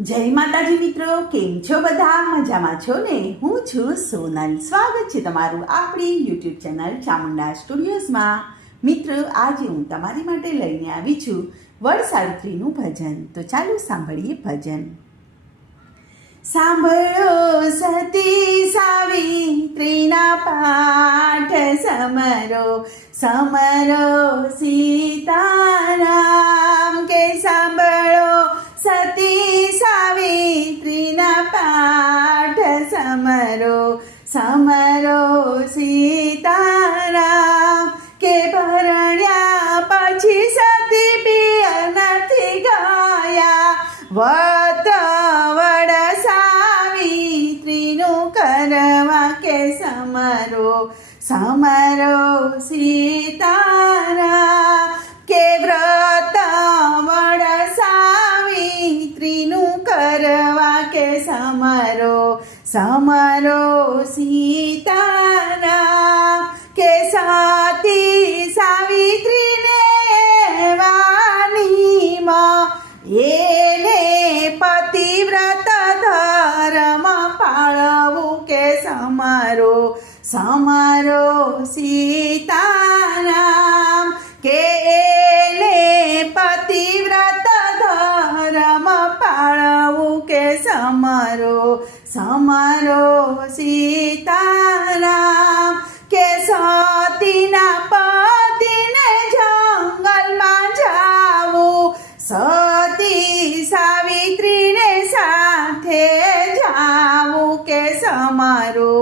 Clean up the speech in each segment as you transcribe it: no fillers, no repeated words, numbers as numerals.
જય માતાજી મિત્રો, કેમ છો બધા? મજામાં છો ને? હું છું સોનલ. સ્વાગત છે તમારું આપણી યુટ્યુબ ચેનલ ચામુંડા સ્ટુડિયોઝમાં. મિત્રો, આજે હું તમારી માટે લઈને આવી છું વડ સાવિત્રીનું ભજન. તો ચાલો સાંભળીએ ભજન. સાંભળો સતી સાવિત્રીના પાઠ, સમરો સમરો સીતારામ. કે સાંભળો સતી સાવિત્રીના પાઠ, સમરો સમરો સીતારામ. કે પરણ્યા પછી સતી પિયર નથી ગયા, વત વડ સાવિત્રીનું કરવા. કે સમરો સમરો સીતારામ. કે વ્રત વડ સાવિત્રીનું કરવા. કે સમરો સમરો સીતારામ. કે સતી સાવિત્રીને વાણીમાં એને પતિવ્રત ધર્મ પાળવું. કે સમરો સમરો સીતારામ. કે એને પતિવ્રત ધર્મ પાળવું. કે સમરો સમરો સીતારામ. કે સતીના પતિને જંગલમાં જાવું, સતી સાવિત્રીને સાથે જાવું. કે સમરો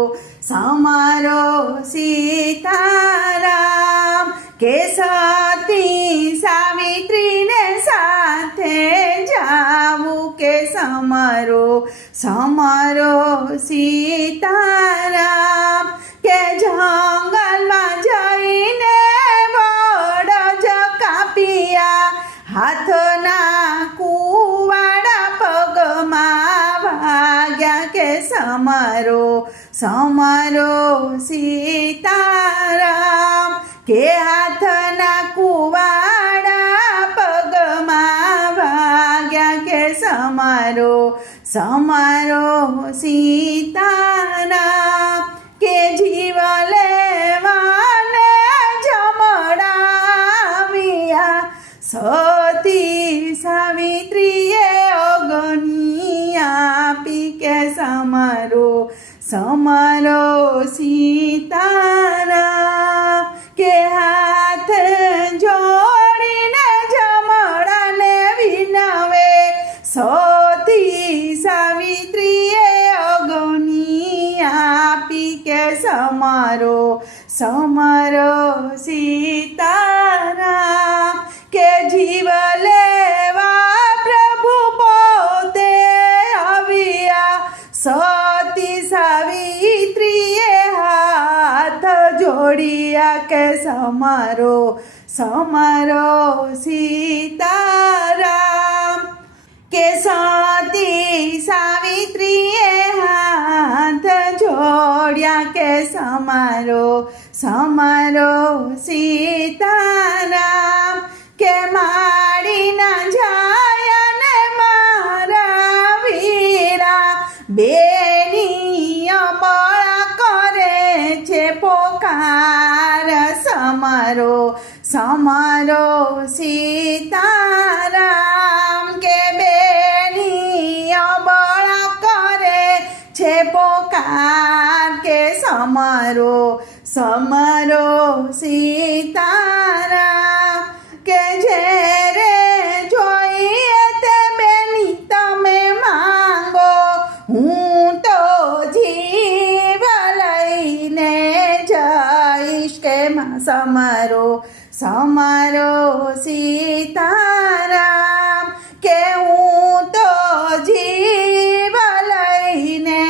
સમરો સીતારામ. કે સતી સાવિત્રીને સાથે જાવું. કે સમરો સમરો સીતારામ. કે જંગલમાં જઈને વડ જ કાપ્યા, હાથના કુવાડા પગમાં વાગ્યા. કે સમરો સમરો સીતારામ. કે હાથના કુવાડા પગમાં વાગ્યા. કે સમરો સમરો સીતારામ. કે જીવ લેવાને જમડાવ્યા, સતી સાવિત્રીએ અગ્નિ આપી. કે સમરો સમરો સીતારામ. કે હાથ જોડીને જમડાને વિનવે, સતી સાવિત્રીએ અગ્નિ આપી. કે સમરો સમરો સીતારામ. કે જીવ લેવા પ્રભુ પોતે આવ્યા, સતી સાવિત્રીએ હાથ જોડ્યા. કે સમરો સમરો સીતારામ. કે સતી સાવિત્રીએ હાથ જોડ્યા. કે સમરો સમરો સીતારામ. કે માડી ના જાય ને મારા વીરા, બેની અબળા કરે છે પોકાર. સમરો સમરો સીતારામ. કે બેની અબળા કરે છે પોકાર. કે સમરો સમરો સીતારામ. કે જ્યારે જોઈએ તે બેની તમે માંગો, હું તો જીવ લઈને જઈશ. કે સમરો સમરો સીતારામ. કે હું તો જીવ લઈને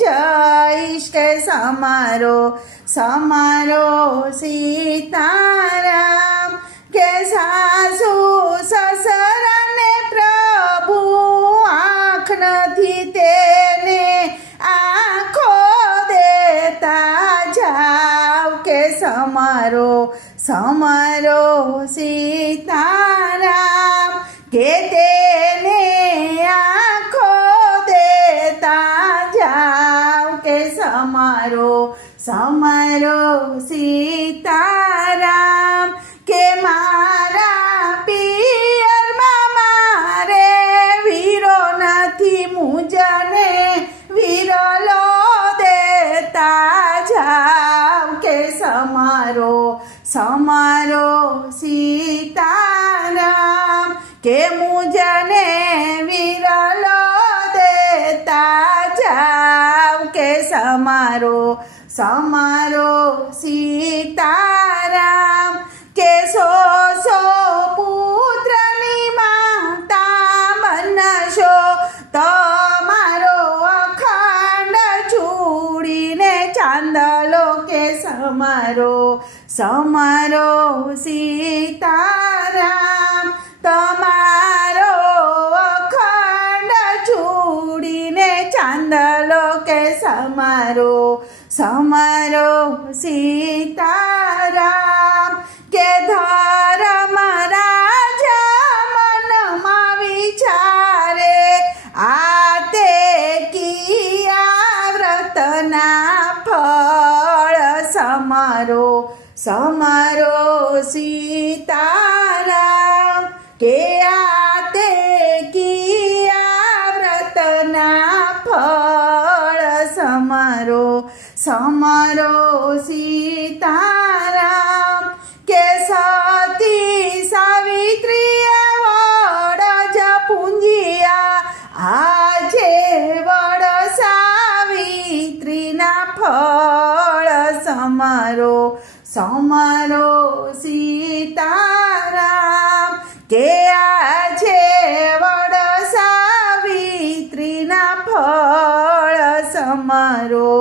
જઈશ. કે સમરો સમરો સીતારામ. કે સાસુ સસરાને પ્રભુ આંખ નથી, તેને આંખો દેતા જાવ. કે સમરો સમરો સીતારામ. કે તેને આંખો કે મુજને વિરલો દેતા જાવ કે સમારો સીતારામ કે સો પુત્રની માતા બનશો તમારો અખંડ ચૂડીને ચાંદલો કે સમારો સીતારામ તમારો અખંડ ચૂડીને ચાંદલો કે સમારો સીતારામ કે ધર્મ રાજા મનમાં વિચારે આ તે કિયા વ્રતના ફળ સમારો સીતારામ કે આ તે કિયા વ્રતના ફળ સમારો સીતારામ કે સતી સાવિત્રીએ વડ જ પૂંજ્યા આજે વડ સાવિત્રીના ફળ સમારો સીતારામ કે આજે વડ સાવિત્રીના ફળ સમારો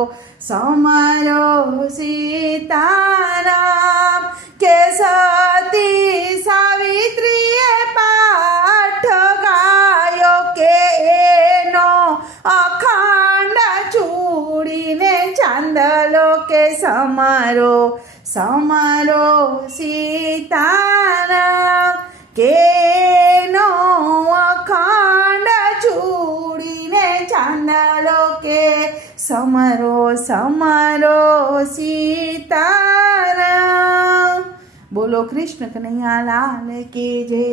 સીતારામ કે સતી સાવિત્રીએ પાઠ ગાયો કે એનો અખંડ ચૂડીને ચાંદલો કે સમારો સીતારામ કે એનો અખંડ ચૂડીને ચાંદલો કે સમારો સીતારામ. બોલો કૃષ્ણ કનૈયા લાલ કે જય.